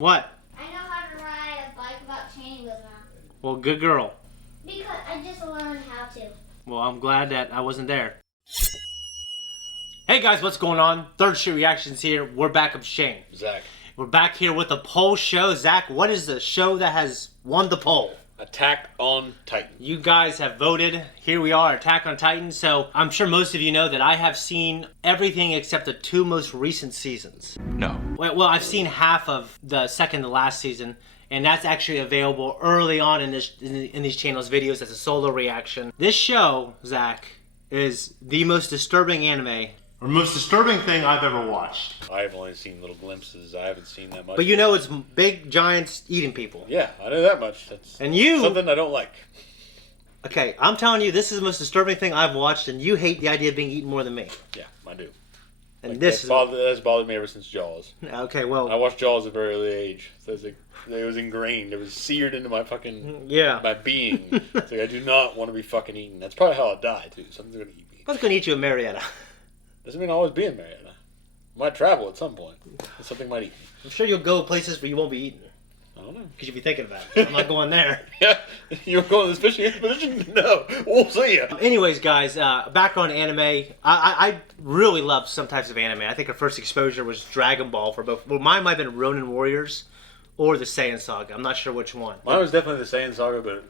What? I know how to ride a bike without chaining wheels now. Well, good girl. Because I just learned how to. Well, I'm glad that I wasn't there. Hey guys, what's going on? Third Street Reactions here. We're back with Shane. Zack. We're back here with the poll show. Zack, what is the show that has won the poll? Attack on Titan. You guys have voted. Here we are, Attack on Titan. So I'm sure most of you know that I have seen everything except the two most recent seasons. No. Well, I've seen half of the second to last season, and that's actually available early on in these channels' videos as a solo reaction. This show, Zack, is the most disturbing anime, or most disturbing thing I've ever watched. I've only seen little glimpses. I haven't seen that much. But you know it's big giants eating people. Yeah, I know that much. That's and you... something I don't like. Okay, I'm telling you, this is the most disturbing thing I've watched, and you hate the idea of being eaten more than me. Yeah, I do. And like, this that's bothered me ever since Jaws. Okay, well... I watched Jaws at a very early age. So it was ingrained. It was seared into my fucking... Yeah. My being. It's like, I do not want to be fucking eaten. That's probably how I'll die, too. Something's going to eat me. What's going to eat you in Marietta? Doesn't mean I'll always be in Marietta. I might travel at some point. Something might eat me. I'm sure you'll go places where you won't be eaten. I don't know. Because you'll be thinking about it. I'm not going there. Yeah, you're going on this fishing expedition? No, we'll see you. Anyways, guys, back on anime. I really love some types of anime. I think our first exposure was Dragon Ball for both. Well, mine might have been Ronin Warriors or the Saiyan Saga. I'm not sure which one. Mine was definitely the Saiyan Saga, but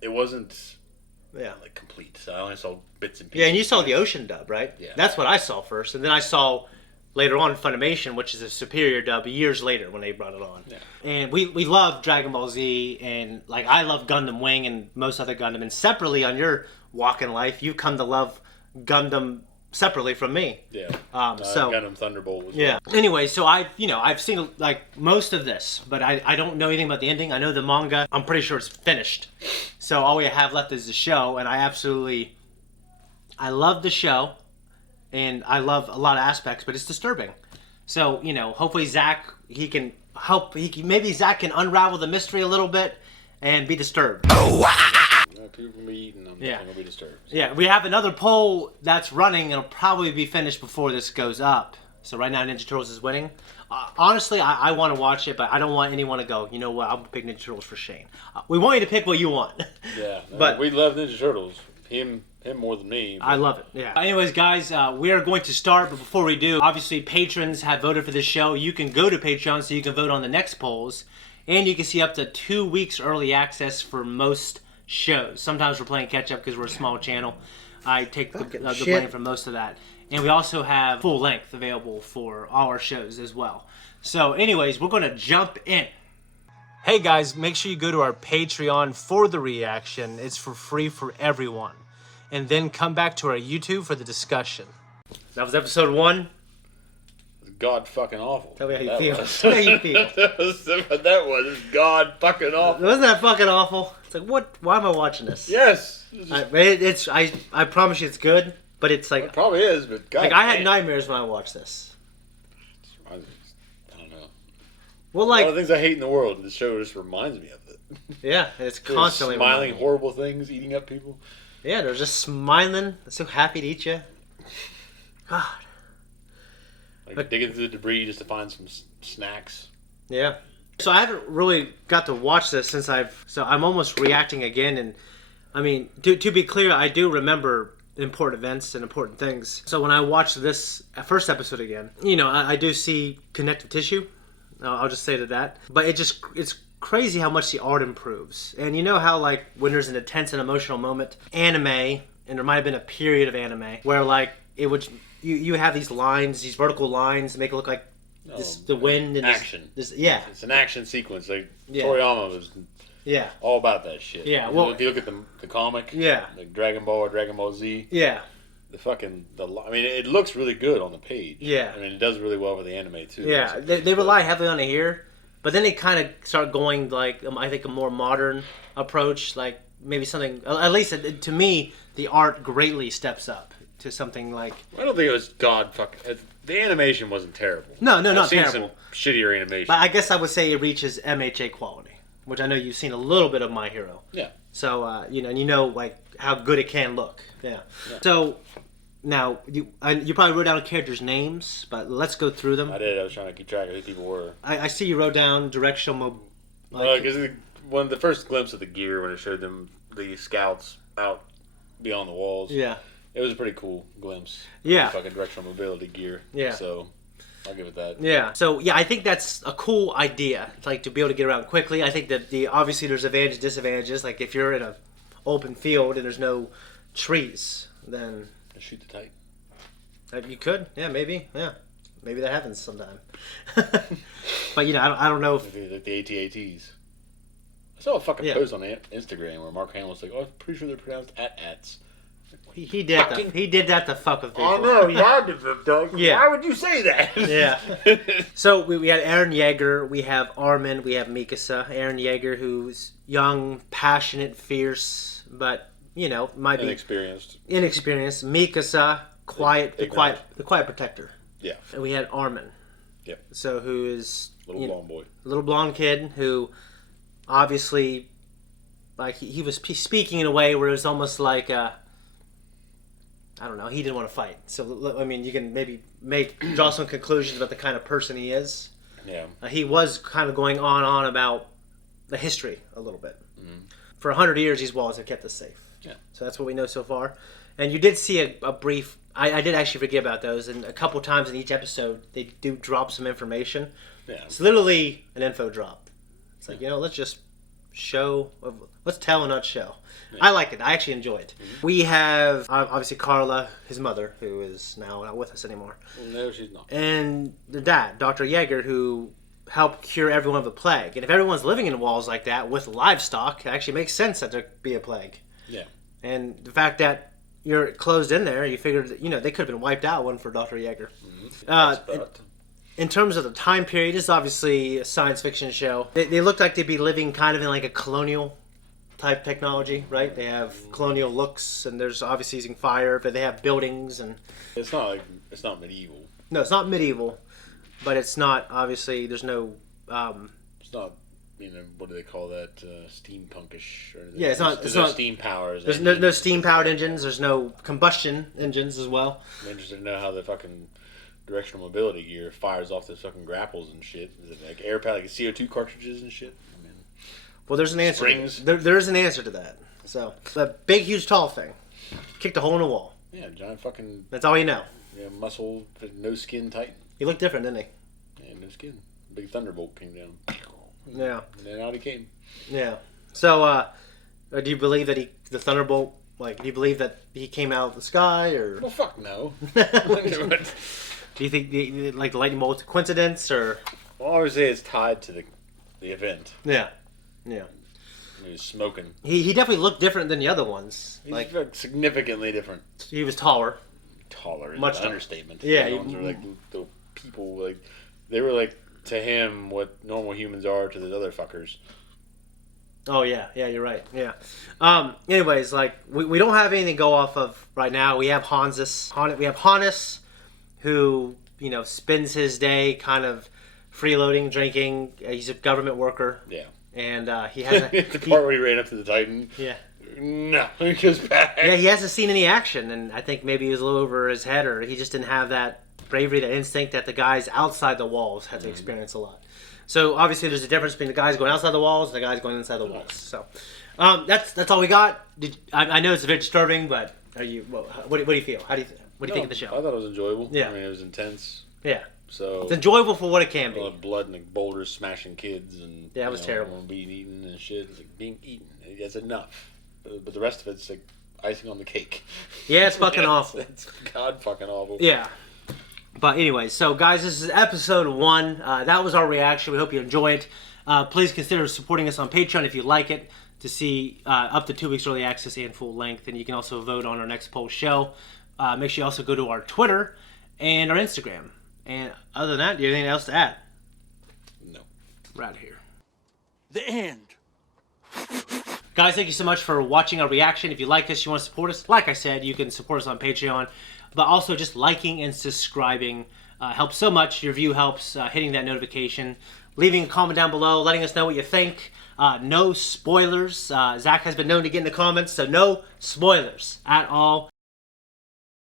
it wasn't like complete. So I only saw bits and pieces. Yeah, and you saw the Ocean dub, right? Yeah. That's what I saw first, and then I saw later on Funimation, which is a superior dub, years later when they brought it on. Yeah. And we love Dragon Ball Z, and like I love Gundam Wing and most other Gundam. And separately on your walk in life, you've come to love Gundam separately from me. Yeah. So Gundam Thunderbolt was yeah. Anyway, so I've seen like most of this, but I don't know anything about the ending. I know the manga. I'm pretty sure it's finished. So all we have left is the show, and I love the show. And I love a lot of aspects, but it's disturbing. So, hopefully Zack, maybe Zack can unravel the mystery a little bit and be disturbed. People be eating them. Yeah. They'll be disturbed. Yeah, we have another poll that's running. It'll probably be finished before this goes up. So right now Ninja Turtles is winning. Honestly, I want to watch it, but I don't want anyone to go, you know what, I'll pick Ninja Turtles for Shane. We want you to pick what you want. Yeah, but we love Ninja Turtles. Him more than me. But... I love it, yeah. Anyways, guys, we are going to start, but before we do, obviously patrons have voted for this show. You can go to Patreon so you can vote on the next polls, and you can see up to 2 weeks early access for most shows. Sometimes we're playing catch-up because we're a small channel. I take the blame for most of that. And we also have full length available for all our shows as well. So anyways, we're going to jump in. Hey guys, make sure you go to our Patreon for the reaction. It's for free for everyone. And then come back to our YouTube for the discussion. That was episode 1. God fucking awful. Tell me how you feel. Tell me how you feel. That was God fucking awful. Wasn't that fucking awful? It's like, what? Why am I watching this? Yes. I promise you it's good, but it's like... It probably is, but God like, I had nightmares when I watched this. I don't know. Well, like... A lot of things I hate in the world, this show just reminds me of it. Yeah, it's constantly smiling horrible things, eating up people. Yeah, they're just smiling. They're so happy to eat you. God. Like digging through the debris just to find some snacks. Yeah. So I haven't really got to watch this since so I'm almost reacting again. And I mean, to be clear, I do remember important events and important things. So when I watch this first episode again, I do see connective tissue. I'll just say to that. But it's crazy how much the art improves. And you know how like when there's an intense and emotional moment, anime, and there might have been a period of anime where like it would you have these lines, these vertical lines make it look like the wind and action. Yeah, it's an action sequence. Like Toriyama was all about that shit. Yeah, well, if you look at the comic, like Dragon Ball or Dragon Ball Z, I mean, it looks really good on the page. Yeah, I mean, it does really well for the anime too. Yeah, they rely heavily on it here. But then they kind of start going like I think a more modern approach, like maybe something. At least to me, the art greatly steps up to something like. I don't think it was the animation wasn't terrible. No, not I've seen terrible. Some shittier animation. But I guess I would say it reaches MHA quality, which I know you've seen a little bit of My Hero. Yeah. So like how good it can look. Yeah. So Now, you probably wrote down characters' names, but let's go through them. I did. I was trying to keep track of who people were. I see you wrote down directional because one of the first glimpse of the gear when it showed them the scouts out beyond the walls. Yeah. It was a pretty cool glimpse. Yeah. Fucking directional mobility gear. Yeah. So I'll give it that. Yeah. So I think that's a cool idea. Like to be able to get around quickly. I think that obviously there's advantages, disadvantages. Like if you're in an open field and there's no trees, then shoot the Titan. You could. Yeah. Maybe. Yeah. Maybe that happens sometime. But I don't know if like the AT-ATs. I saw a fucking post on Instagram where Mark Hamill was like, "Oh, I'm pretty sure they're pronounced at-ats." He did that to fuck with people. Oh no, he had to, Doug. Yeah. Why would you say that? Yeah. So we had Eren Yeager, we have Armin, we have Mikasa. Eren Yeager, who's young, passionate, fierce, but might be inexperienced. Mikasa, quiet, the quiet protector. Yeah. And we had Armin. Yep. So who is blonde boy, little blonde kid who obviously like he was speaking in a way where it was almost like I don't know. He didn't want to fight. So, I mean, you can maybe draw some conclusions about the kind of person he is. Yeah. He was kind of going on about the history a little bit. Mm-hmm. For 100 years, these walls have kept us safe. Yeah. So that's what we know so far. And you did see a brief... I did actually forget about those. And a couple times in each episode, they do drop some information. Yeah. It's literally an info drop. It's like, let's just show... Let's tell and not show. Yeah. I like it. I actually enjoy it. Mm-hmm. We have, obviously, Carla, his mother, who is now not with us anymore. No, she's not. And the dad, Dr. Yeager, who helped cure everyone of the plague. And if everyone's living in walls like that with livestock, it actually makes sense that there be a plague. Yeah. And the fact that you're closed in there, you figured that, they could have been wiped out, one for Dr. Yeager. Mm-hmm. In terms of the time period, this is obviously a science fiction show. They look like they'd be living kind of in like a colonial type technology, right? They have colonial looks, and there's obviously using fire, but they have buildings and... It's not medieval. No, it's not medieval, but it's not, obviously, there's no... It's not, what do they call that? Steampunkish? Or yeah, it's not... There's no steam powers. There's no steam-powered engines, there's no combustion engines as well. I'm interested to know how the fucking directional mobility gear fires off those fucking grapples and shit. Is it like air like CO2 cartridges and shit? Well, there's an answer. Springs. There is an answer to that. So, the big, huge, tall thing. Kicked a hole in the wall. Yeah, giant fucking... That's all you know. Yeah, muscle, no skin Titan. He looked different, didn't he? Yeah, no skin. Big thunderbolt came down. Yeah. And then out he came. Yeah. So, do you believe that the thunderbolt, do you believe that he came out of the sky, or... Well, fuck no. Do you think, the lightning bolt was a coincidence, or... Well, I would say it's tied to the event. Yeah. Yeah. He was smoking. He definitely looked different than the other ones. He's significantly different. He was taller. Taller is Much an understatement. Yeah. The ones are the people, they were to him what normal humans are to the other fuckers. Oh, yeah. Yeah, you're right. Yeah. Anyways, we don't have anything to go off of right now. We have We have Hannes, who, spends his day kind of freeloading, drinking. He's a government worker. Yeah. And he hasn't... the part where he ran up to the Titan. Yeah. No, he goes back. Yeah, he hasn't seen any action, and I think maybe he was a little over his head, or he just didn't have that bravery, that instinct that the guys outside the walls had to experience a lot. So obviously there's a difference between the guys going outside the walls and the guys going inside the walls. So that's all we got. I know it's a bit disturbing, but what do you feel? What do you think of the show? I thought it was enjoyable. Yeah. I mean, it was intense. Yeah. So it's enjoyable for what it can be. Blood and boulders smashing kids and it was terrible. Being eaten and shit. It's being eaten. That's enough. But the rest of it's icing on the cake. Yeah, it's fucking awful. It's god fucking awful. Yeah. But anyway, so guys, this is episode 1. That was our reaction. We hope you enjoy it. Please consider supporting us on Patreon if you like it, to see up to 2 weeks early access and full length. And you can also vote on our next poll show. Make sure you also go to our Twitter and our Instagram. And other than that, do you have anything else to add? No. Right here. The end. Guys, thank you so much for watching our reaction. If you like this, you want to support us, like I said, you can support us on Patreon. But also just liking and subscribing helps so much. Your view helps, hitting that notification, leaving a comment down below, letting us know what you think. No spoilers. Zack has been known to get in the comments, so no spoilers at all.